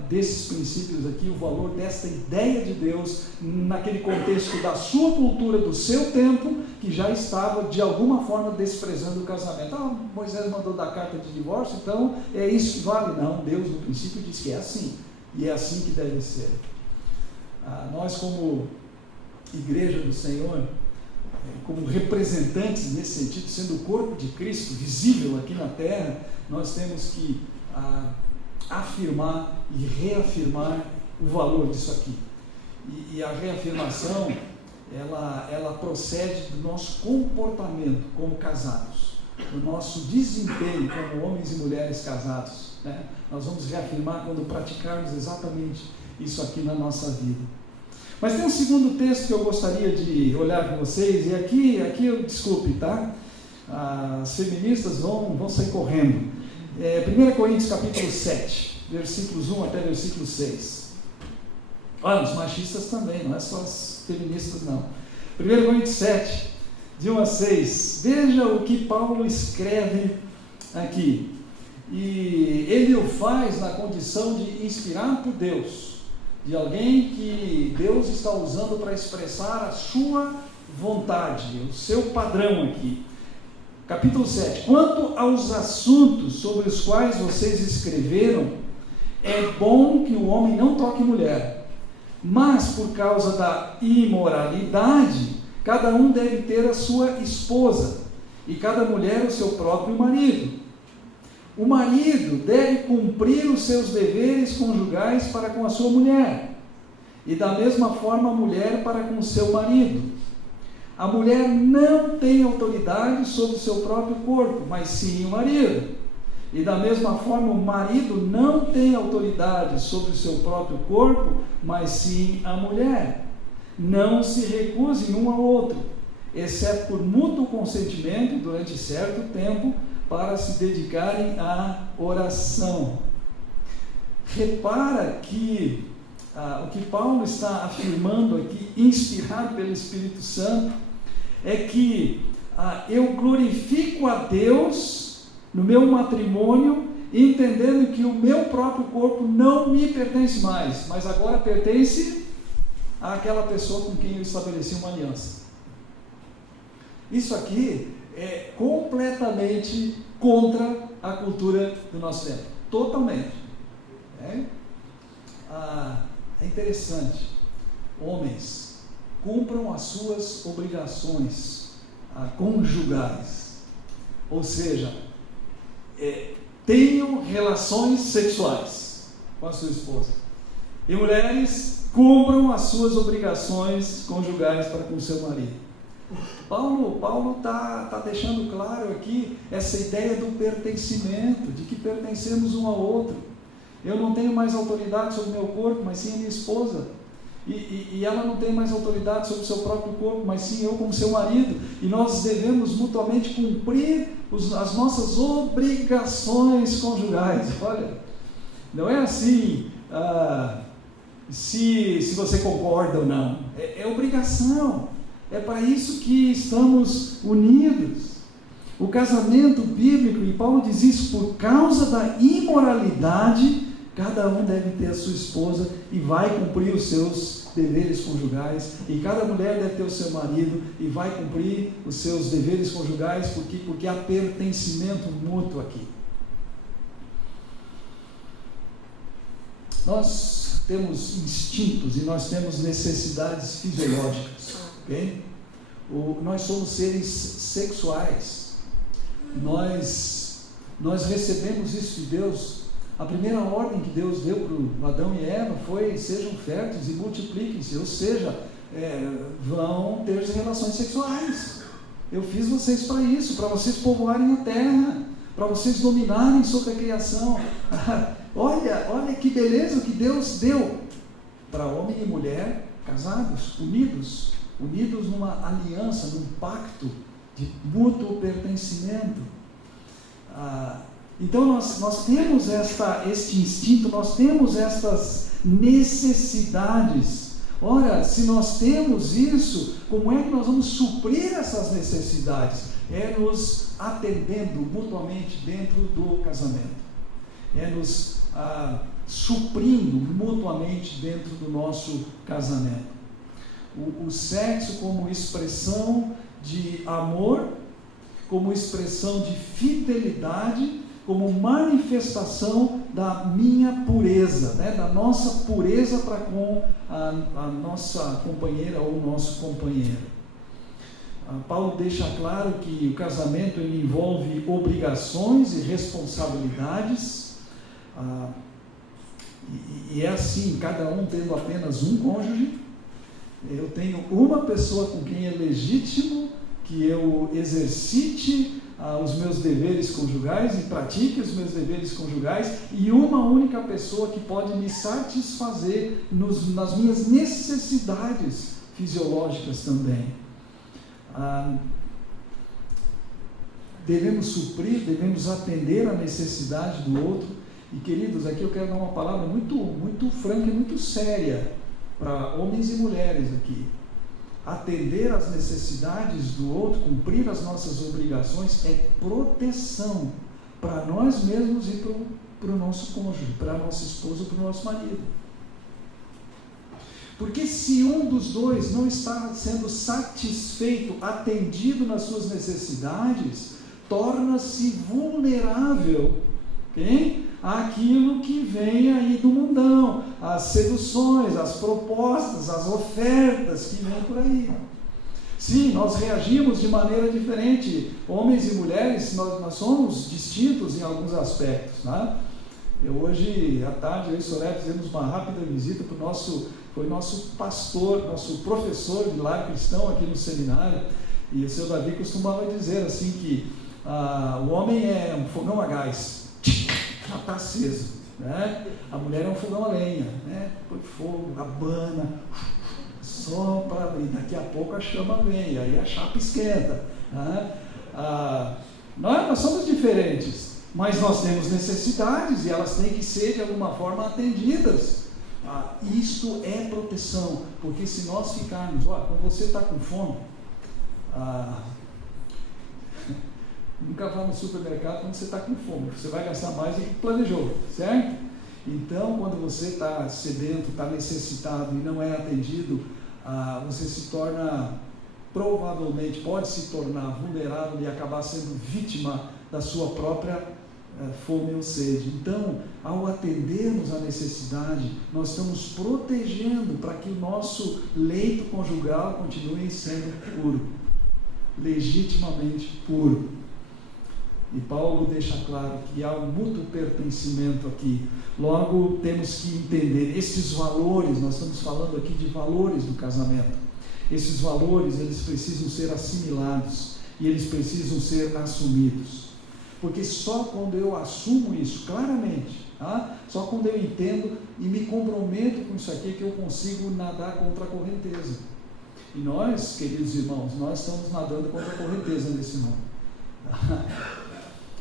desses princípios aqui, o valor desta ideia de Deus, naquele contexto da sua cultura, do seu tempo, que já estava de alguma forma desprezando o casamento. Moisés mandou dar carta de divórcio, então é isso que vale? Não, Deus no princípio diz que é assim, e é assim que deve ser. Nós, como Igreja do Senhor, como representantes nesse sentido, sendo o corpo de Cristo visível aqui na terra, nós temos que afirmar e reafirmar o valor disso aqui. E a reafirmação ela procede do nosso comportamento como casados, do nosso desempenho como homens e mulheres casados, né? Nós vamos reafirmar quando praticarmos exatamente isso aqui na nossa vida. Mas tem um segundo texto que eu gostaria de olhar com vocês, e aqui eu desculpe, tá? As feministas vão sair correndo. 1 Coríntios capítulo 7, versículos 1 até versículo 6. Olha, os machistas também, não é só as feministas não. 1 Coríntios 7, de 1 a 6. Veja o que Paulo escreve aqui. E ele o faz na condição de inspirado por Deus, de alguém que Deus está usando para expressar a sua vontade, o seu padrão aqui. Capítulo 7. Quanto aos assuntos sobre os quais vocês escreveram, é bom que o homem não toque mulher, mas por causa da imoralidade, cada um deve ter a sua esposa, e cada mulher o seu próprio marido. O marido deve cumprir os seus deveres conjugais para com a sua mulher, e da mesma forma a mulher para com o seu marido. A mulher não tem autoridade sobre o seu próprio corpo, mas sim o marido. E da mesma forma o marido não tem autoridade sobre o seu próprio corpo, mas sim a mulher. Não se recusem um ao outro, exceto por mútuo consentimento durante certo tempo, para se dedicarem à oração. Repara que o que Paulo está afirmando aqui, inspirado pelo Espírito Santo, é que eu glorifico a Deus no meu matrimônio, entendendo que o meu próprio corpo não me pertence mais, mas agora pertence àquela pessoa com quem eu estabeleci uma aliança. Isso aqui é completamente contra a cultura do nosso tempo, totalmente. É interessante. Homens, cumpram as suas obrigações conjugais, ou seja, tenham relações sexuais com a sua esposa, e mulheres, cumpram as suas obrigações conjugais para com o seu marido. Paulo está deixando claro aqui essa ideia do pertencimento, de que pertencemos um ao outro. Eu não tenho mais autoridade sobre o meu corpo, mas sim a minha esposa. E ela não tem mais autoridade sobre o seu próprio corpo, mas sim eu como seu marido. E nós devemos mutuamente cumprir as nossas obrigações conjugais. Olha, não é assim, se você concorda ou não. É obrigação. É para isso que estamos unidos. O casamento bíblico, e Paulo diz isso, por causa da imoralidade, cada um deve ter a sua esposa e vai cumprir os seus deveres conjugais, e cada mulher deve ter o seu marido e vai cumprir os seus deveres conjugais, porque há pertencimento mútuo aqui. Nós temos instintos e nós temos necessidades fisiológicas. Okay? Nós somos seres sexuais, nós recebemos isso de Deus. A primeira ordem que Deus deu para Adão e Eva foi: sejam férteis e multipliquem-se, ou seja, vão ter relações sexuais. Eu fiz vocês para isso, para vocês povoarem a terra, para vocês dominarem sobre a criação. Olha que beleza que Deus deu para homem e mulher casados, unidos numa aliança, num pacto de mútuo pertencimento. Então nós temos este instinto, nós temos estas necessidades. Ora, se nós temos isso, como é que nós vamos suprir essas necessidades? É nos atendendo mutuamente dentro do casamento, é nos suprindo mutuamente dentro do nosso casamento. O sexo como expressão de amor, como expressão de fidelidade, como manifestação da minha pureza, da nossa pureza para com a nossa companheira ou o nosso companheiro. Paulo deixa claro que o casamento ele envolve obrigações e responsabilidades, e é assim, cada um tendo apenas um cônjuge, Eu tenho uma pessoa com quem é legítimo que eu exercite os meus deveres conjugais e pratique os meus deveres conjugais, e uma única pessoa que pode me satisfazer nas minhas necessidades fisiológicas também. Devemos suprir, devemos atender a necessidade do outro. E queridos, aqui eu quero dar uma palavra muito, muito franca e muito séria para homens e mulheres aqui. Atender às necessidades do outro, cumprir as nossas obrigações é proteção para nós mesmos e para o nosso cônjuge, para a nossa esposa ou para o nosso marido. Porque se um dos dois não está sendo satisfeito, atendido nas suas necessidades, torna-se vulnerável, okay? Àquilo que vem aí do mundão, as seduções, as propostas, as ofertas que vêm por aí. Sim, nós reagimos de maneira diferente, homens e mulheres, nós somos distintos em alguns aspectos, né? Hoje à tarde, eu e Soraya fizemos uma rápida visita para foi nosso pastor, nosso professor de lar cristão aqui no seminário, e o seu Davi costumava dizer assim que o homem é um fogão a gás, já está aceso, né? A mulher é um fogão a lenha, né? Põe fogo, abana, sopra, e daqui a pouco a chama vem, e aí a chapa esquenta, né? Nós somos diferentes, mas nós temos necessidades e elas têm que ser de alguma forma atendidas. Isto é proteção, porque se nós ficarmos, quando você está com fome, nunca vá no supermercado quando você está com fome, você vai gastar mais do que planejou, certo? Então, quando você está sedento, está necessitado e não é atendido, você se torna, provavelmente, pode se tornar vulnerável e acabar sendo vítima da sua própria fome ou sede. Então, ao atendermos a necessidade, nós estamos protegendo para que o nosso leito conjugal continue sendo puro, legitimamente puro. E Paulo deixa claro que há um mútuo pertencimento aqui. Logo, temos que entender esses valores. Nós estamos falando aqui de valores do casamento. Esses valores, eles precisam ser assimilados e eles precisam ser assumidos. Porque só quando eu assumo isso claramente, só quando eu entendo e me comprometo com isso aqui, que eu consigo nadar contra a correnteza. E nós, queridos irmãos, nós estamos nadando contra a correnteza nesse mundo.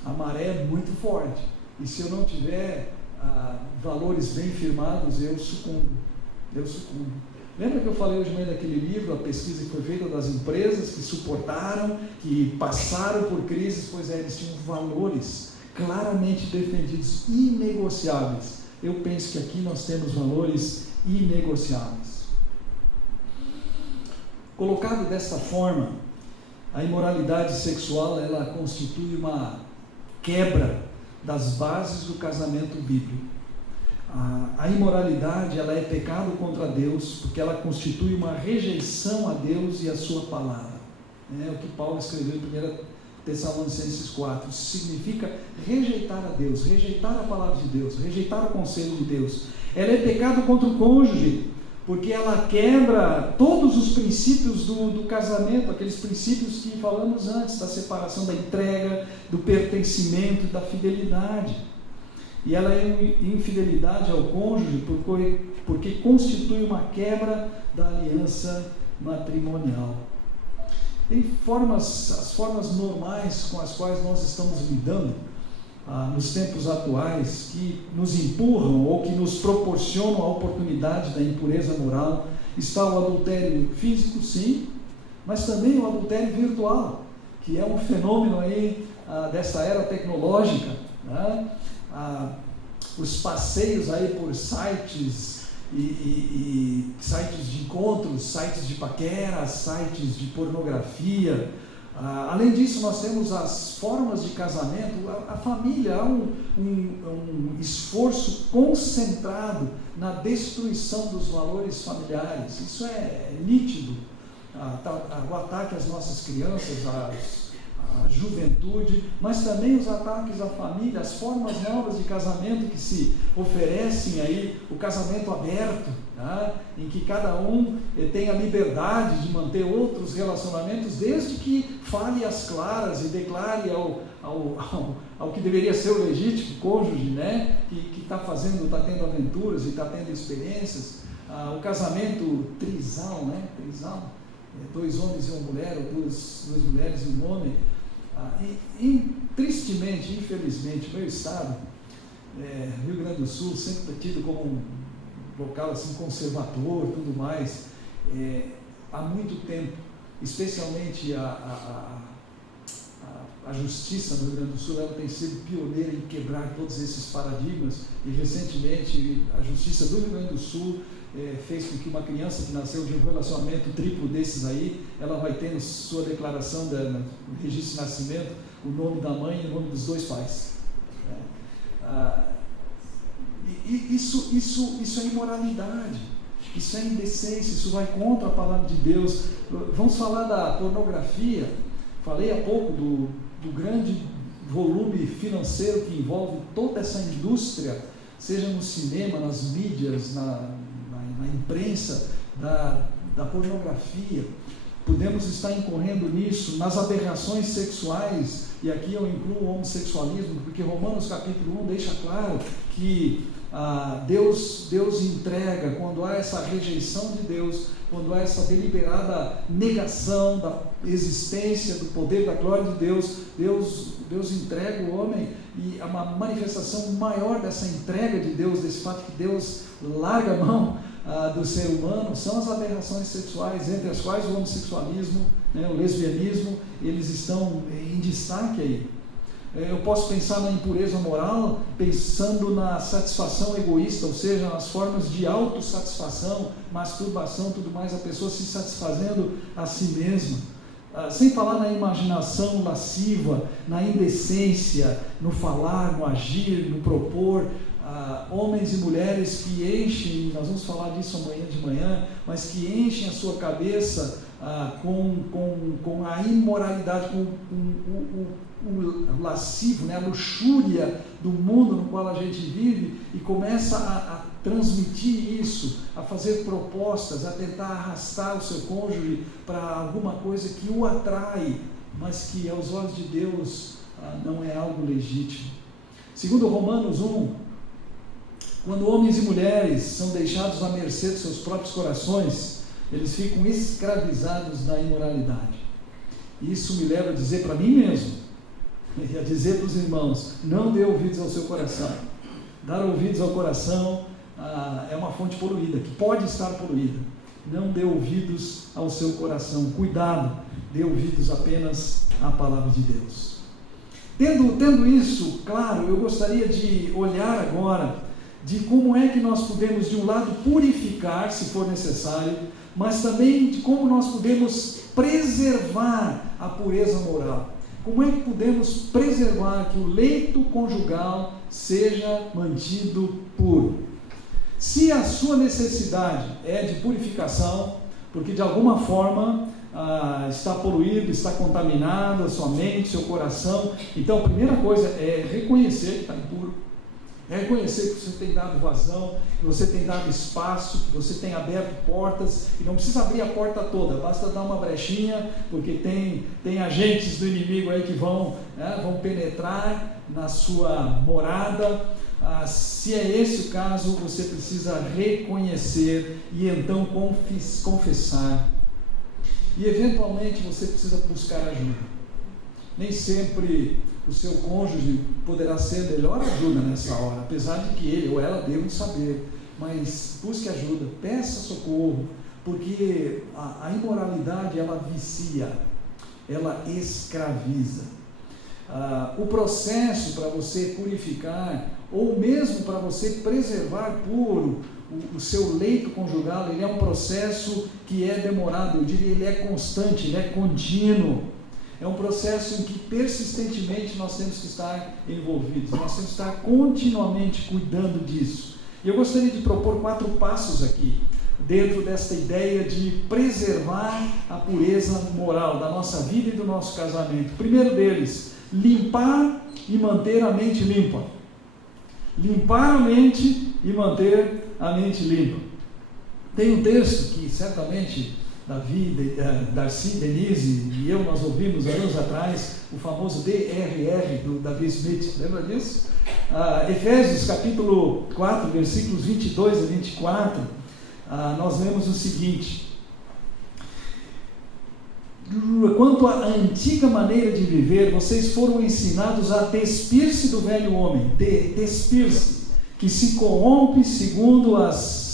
A maré é muito forte, e se eu não tiver valores bem firmados, eu sucumbo. Lembra que eu falei hoje de manhã daquele livro, a pesquisa que foi feita das empresas que suportaram, que passaram por crises? Pois é, eles tinham valores claramente defendidos, inegociáveis. Eu penso que aqui nós temos valores inegociáveis. Colocado desta forma, a imoralidade sexual, ela constitui uma quebra das bases do casamento bíblico. A imoralidade, ela é pecado contra Deus, porque ela constitui uma rejeição a Deus e a sua palavra. É o que Paulo escreveu em 1 Tessalonicenses 4. Isso significa rejeitar a Deus, rejeitar a palavra de Deus, rejeitar o conselho de Deus. Ela é pecado contra o cônjuge, porque ela quebra todos os princípios do casamento, aqueles princípios que falamos antes, da separação, da entrega, do pertencimento e da fidelidade. E ela é infidelidade ao cônjuge porque constitui uma quebra da aliança matrimonial. Tem as formas normais com as quais nós estamos lidando nos tempos atuais, que nos empurram ou que nos proporcionam a oportunidade da impureza moral. Está o adultério físico, sim, mas também o adultério virtual, que é um fenômeno aí dessa era tecnológica, né? Os passeios aí por sites e sites de encontros, sites de paquera, sites de pornografia. Além disso, nós temos as formas de casamento. A família, há um esforço concentrado na destruição dos valores familiares. Isso é nítido. O ataque às nossas crianças, à juventude, mas também os ataques à família, as formas novas de casamento que se oferecem aí, o casamento aberto, né? em que cada um tenha liberdade de manter outros relacionamentos, desde que fale às claras e declare ao que deveria ser o legítimo cônjuge, né? que está tendo aventuras e está tendo experiências. O casamento trisal, né? Trisal, 2 homens e uma mulher, ou duas mulheres e um homem. Tristemente, infelizmente, o meu estado, Rio Grande do Sul, sempre tido como um local assim, conservador, tudo mais, há muito tempo, especialmente a justiça no Rio Grande do Sul, ela tem sido pioneira em quebrar todos esses paradigmas, e recentemente a justiça do Rio Grande do Sul fez com que uma criança que nasceu de um relacionamento triplo desses aí, ela vai ter na sua declaração no registro de nascimento o nome da mãe e o nome dos 2 pais. Isso é imoralidade, isso é indecência, isso vai contra a palavra de Deus. Vamos falar da pornografia. Falei há pouco do grande volume financeiro que envolve toda essa indústria, seja no cinema, nas mídias, na imprensa, da pornografia. Podemos estar incorrendo nisso, nas aberrações sexuais, e aqui eu incluo o homossexualismo, porque Romanos capítulo 1 deixa claro que Deus entrega, quando há essa rejeição de Deus, quando há essa deliberada negação da existência, do poder, da glória de Deus, Deus entrega o homem, e uma manifestação maior dessa entrega de Deus, desse fato que Deus larga a mão do ser humano, são as aberrações sexuais, entre as quais o homossexualismo, né, o lesbianismo, eles estão em destaque aí. Eu posso pensar na impureza moral, pensando na satisfação egoísta, ou seja, nas formas de autossatisfação, masturbação, tudo mais, a pessoa se satisfazendo a si mesma. Sem falar na imaginação lasciva, na indecência, no falar, no agir, no propor. Homens e mulheres que enchem, nós vamos falar disso amanhã de manhã, mas que enchem a sua cabeça com a imoralidade, com o lascivo, né, a luxúria do mundo no qual a gente vive, e começa a transmitir isso, a fazer propostas, a tentar arrastar o seu cônjuge para alguma coisa que o atrai, mas que aos olhos de Deus não é algo legítimo. Segundo Romanos 1, quando homens e mulheres são deixados à mercê de seus próprios corações, eles ficam escravizados na imoralidade. Isso me leva a dizer para mim mesmo, e a dizer para os irmãos: não dê ouvidos ao seu coração. Dar ouvidos ao coração é uma fonte poluída, que pode estar poluída. Não dê ouvidos ao seu coração. Cuidado, dê ouvidos apenas à palavra de Deus. Tendo isso claro, eu gostaria de olhar agora de como é que nós podemos, de um lado, purificar, se for necessário, mas também de como nós podemos preservar a pureza moral. Como é que podemos preservar que o leito conjugal seja mantido puro? Se a sua necessidade é de purificação, porque de alguma forma está poluído, está contaminado a sua mente, seu coração, então a primeira coisa é reconhecer que está impuro. É reconhecer que você tem dado vazão, que você tem dado espaço, que você tem aberto portas, e não precisa abrir a porta toda, basta dar uma brechinha, porque tem agentes do inimigo aí que vão penetrar na sua morada. Se é esse o caso, você precisa reconhecer e então confessar. E eventualmente você precisa buscar ajuda. Nem sempre o seu cônjuge poderá ser a melhor ajuda nessa hora, apesar de que ele ou ela devem saber, mas busque ajuda, peça socorro, porque a imoralidade, ela vicia, ela escraviza. O processo para você purificar, ou mesmo para você preservar puro o seu leito conjugal, ele é um processo que é demorado, eu diria, ele é constante, ele é contínuo. É um processo em que persistentemente nós temos que estar envolvidos, nós temos que estar continuamente cuidando disso. E eu gostaria de propor 4 passos aqui, dentro desta ideia de preservar a pureza moral da nossa vida e do nosso casamento. O primeiro deles, limpar e manter a mente limpa. Limpar a mente e manter a mente limpa. Tem um texto que certamente Davi, Darcy, Denise e eu, nós ouvimos anos atrás, o famoso DRR do Davi Smith, lembra disso? Efésios capítulo 4, versículos 22 a 24, nós lemos o seguinte: quanto à antiga maneira de viver, vocês foram ensinados a despir-se do velho homem, despir-se, que se corrompe segundo as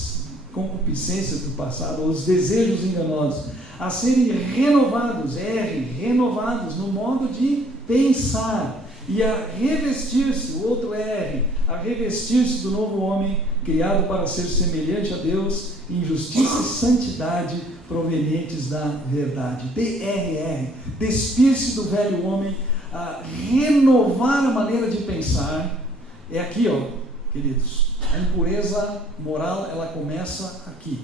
concupiscências do passado, os desejos enganosos, a serem renovados, renovados no modo de pensar, e a revestir-se, o outro a revestir-se do novo homem, criado para ser semelhante a Deus, em justiça e santidade provenientes da verdade. Despir-se do velho homem, renovar a maneira de pensar, é aqui, queridos. A impureza moral, ela começa aqui.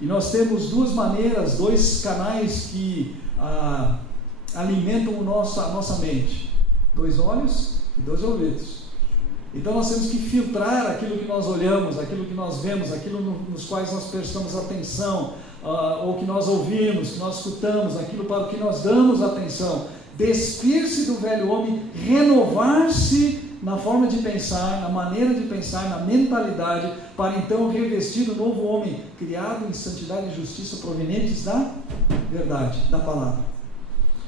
E nós temos duas maneiras, dois canais que alimentam a nossa mente: 2 olhos e 2 ouvidos. Então nós temos que filtrar aquilo que nós olhamos, aquilo que nós vemos, aquilo nos quais nós prestamos atenção, ou que nós ouvimos, que nós escutamos, aquilo para o que nós damos atenção. Despir-se do velho homem, renovar-se na forma de pensar, na maneira de pensar, na mentalidade, para então revestir o novo homem, criado em santidade e justiça provenientes da verdade, da palavra.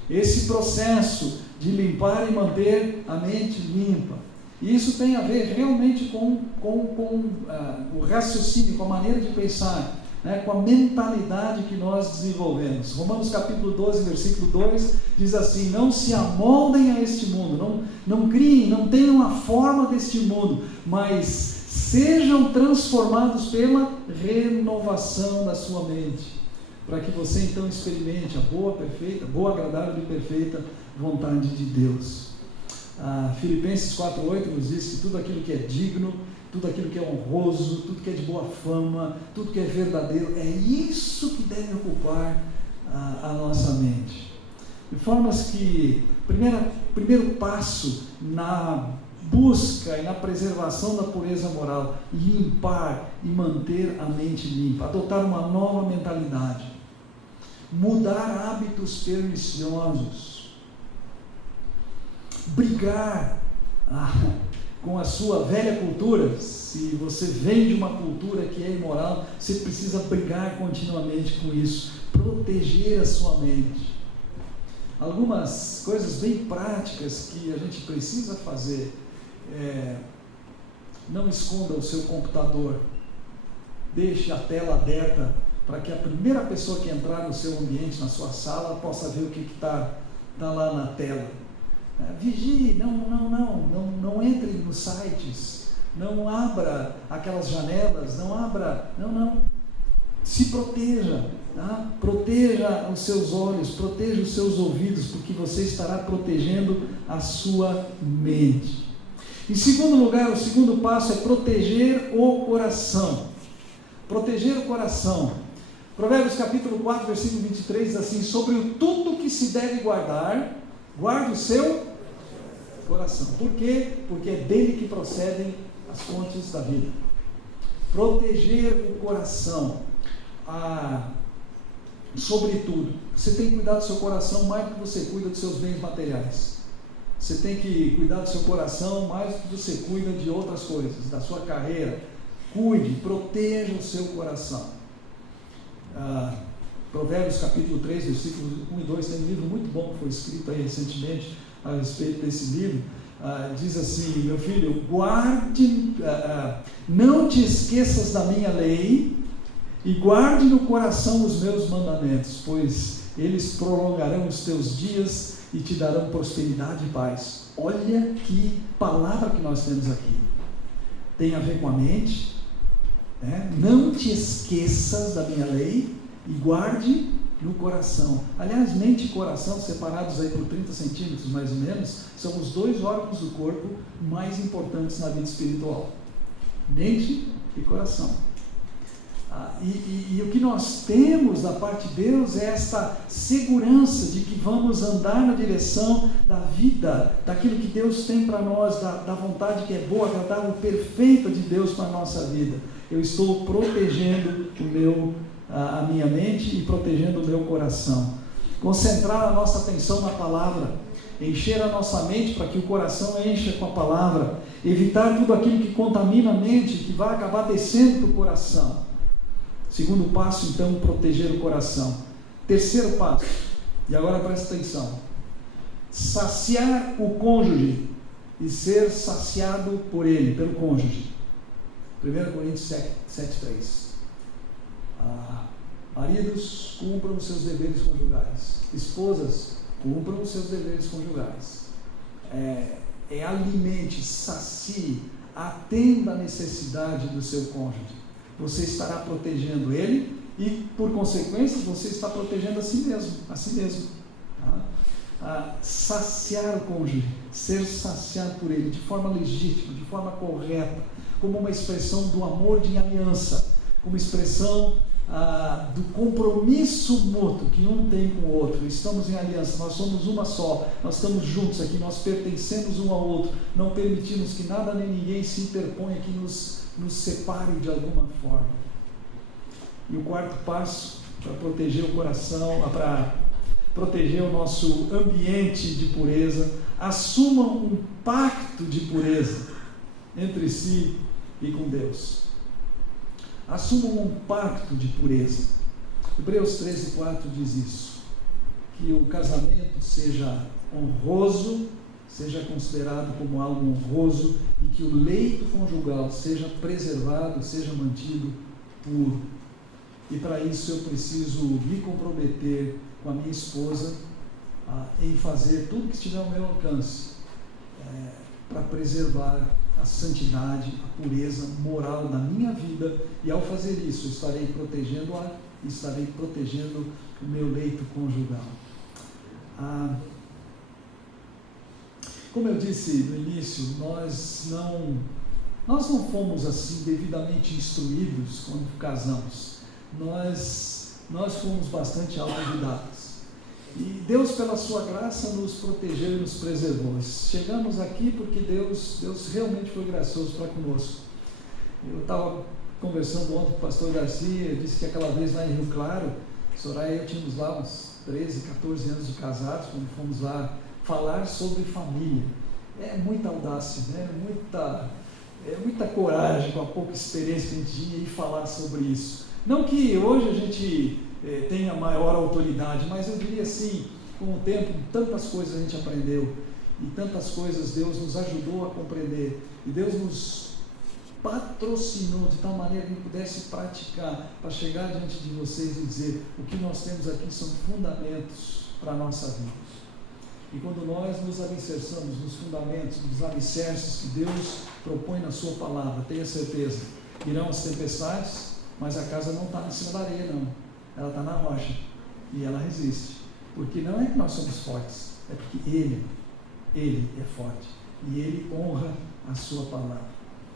Esse processo de limpar e manter a mente limpa, isso tem a ver realmente com o raciocínio, com a maneira de pensar, com a mentalidade que nós desenvolvemos. Romanos capítulo 12, versículo 2, diz assim: não se amoldem a este mundo, não criem, não tenham a forma deste mundo, mas sejam transformados pela renovação da sua mente, para que você então experimente a boa, agradável e perfeita vontade de Deus. Filipenses 4,8 nos diz que tudo aquilo que é digno, tudo aquilo que é honroso, tudo que é de boa fama, tudo que é verdadeiro, é isso que deve ocupar a nossa mente. De formas que, primeiro passo na busca e na preservação da pureza moral, limpar e manter a mente limpa, adotar uma nova mentalidade, mudar hábitos perniciosos, brigar com a sua velha cultura. Se você vem de uma cultura que é imoral, você precisa brigar continuamente com isso, proteger a sua mente. Algumas coisas bem práticas que a gente precisa fazer: não esconda o seu computador, deixe a tela aberta para que a primeira pessoa que entrar no seu ambiente, na sua sala, possa ver o que está lá na tela. Vigie, não entre nos sites, não abra aquelas janelas, não, se proteja, proteja os seus olhos, proteja os seus ouvidos, porque você estará protegendo a sua mente. Em segundo lugar, o segundo passo é proteger o coração. Proteger o coração. Provérbios capítulo 4, versículo 23 diz assim: sobre o tudo que se deve guardar, guarde o seu coração. Por quê? Porque é dele que procedem as fontes da vida. Proteger o coração. Sobretudo, você tem que cuidar do seu coração mais do que você cuida dos seus bens materiais. Você tem que cuidar do seu coração mais do que você cuida de outras coisas, da sua carreira. Cuide, proteja o seu coração. Provérbios capítulo 3, versículos 1 e 2, tem um livro muito bom que foi escrito aí recentemente a respeito desse livro. Diz assim: meu filho, guarde, não te esqueças da minha lei, e guarde no coração os meus mandamentos, pois eles prolongarão os teus dias e te darão prosperidade e paz. Olha que palavra que nós temos aqui. Tem a ver com a mente, não te esqueças da minha lei e guarde no coração. Aliás, mente e coração, separados aí por 30 centímetros mais ou menos, são os 2 órgãos do corpo mais importantes na vida espiritual. Mente e coração. E o que nós temos da parte de Deus é esta segurança de que vamos andar na direção da vida, daquilo que Deus tem para nós, da vontade que é boa, agradável, perfeita de Deus para a nossa vida. Eu estou protegendo a minha mente e protegendo o meu coração. Concentrar a nossa atenção na palavra, encher a nossa mente para que o coração encha com a palavra, evitar tudo aquilo que contamina a mente, que vai acabar descendo para o coração. Segundo passo, então, proteger o coração. Terceiro passo, e agora presta atenção: saciar o cônjuge e ser saciado por ele, pelo cônjuge. 1 Coríntios 7:3. Maridos, cumpram os seus deveres conjugais. Esposas, cumpram os seus deveres conjugais. Alimente, sacie, atenda à necessidade do seu cônjuge. Você estará protegendo ele e, por consequência, você está protegendo a si mesmo. Saciar o cônjuge, ser saciado por ele de forma legítima, de forma correta, como uma expressão do amor de aliança, como expressão do compromisso mútuo que um tem com o outro. Estamos em aliança, nós somos uma só, nós estamos juntos aqui, nós pertencemos um ao outro, não permitimos que nada nem ninguém se interponha que nos separe de alguma forma. E o quarto passo, para proteger o coração, para proteger o nosso ambiente de pureza, assumam um pacto de pureza entre si e com Deus. Assumam um pacto de pureza. Hebreus 13:4 diz isso, que o casamento seja honroso, seja considerado como algo honroso, e que o leito conjugal seja preservado, seja mantido puro. E para isso eu preciso me comprometer com a minha esposa em fazer tudo que estiver ao meu alcance para preservar a santidade, a pureza moral da minha vida, e ao fazer isso estarei protegendo-a e estarei protegendo o meu leito conjugal. Como eu disse no início, nós não fomos assim devidamente instruídos quando casamos. Nós fomos bastante autodidatas. E Deus, pela sua graça, nos protegeu e nos preservou. Chegamos aqui porque Deus realmente foi gracioso para conosco. Eu estava conversando ontem com o pastor Garcia, disse que aquela vez lá em Rio Claro, Soraya e eu tínhamos lá uns 13, 14 anos de casados, quando fomos lá falar sobre família. É muita audácia, né? Muita coragem, com a pouca experiência que a gente tinha, e falar sobre isso. Não que hoje a gente tenha maior autoridade, mas eu diria assim, com o tempo, tantas coisas a gente aprendeu, e tantas coisas Deus nos ajudou a compreender, e Deus nos patrocinou de tal maneira que a gente pudesse praticar, para chegar diante de vocês e dizer: o que nós temos aqui são fundamentos para a nossa vida. E quando nós nos alicerçamos nos fundamentos, nos alicerces que Deus propõe na sua palavra, tenha certeza, virão as tempestades, mas a casa não está em cima da areia, não. Ela está na rocha e ela resiste. Porque não é que nós somos fortes, é porque Ele é forte e Ele honra a sua palavra.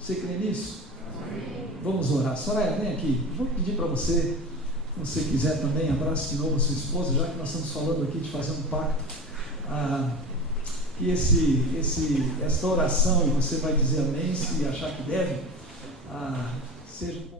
Você crê nisso? Amém. Vamos orar. Soraya, vem aqui. Vou pedir para você, se você quiser também, abrace de novo a sua esposa, já que nós estamos falando aqui de fazer um pacto. E esta oração, você vai dizer amém se achar que deve, seja um pouco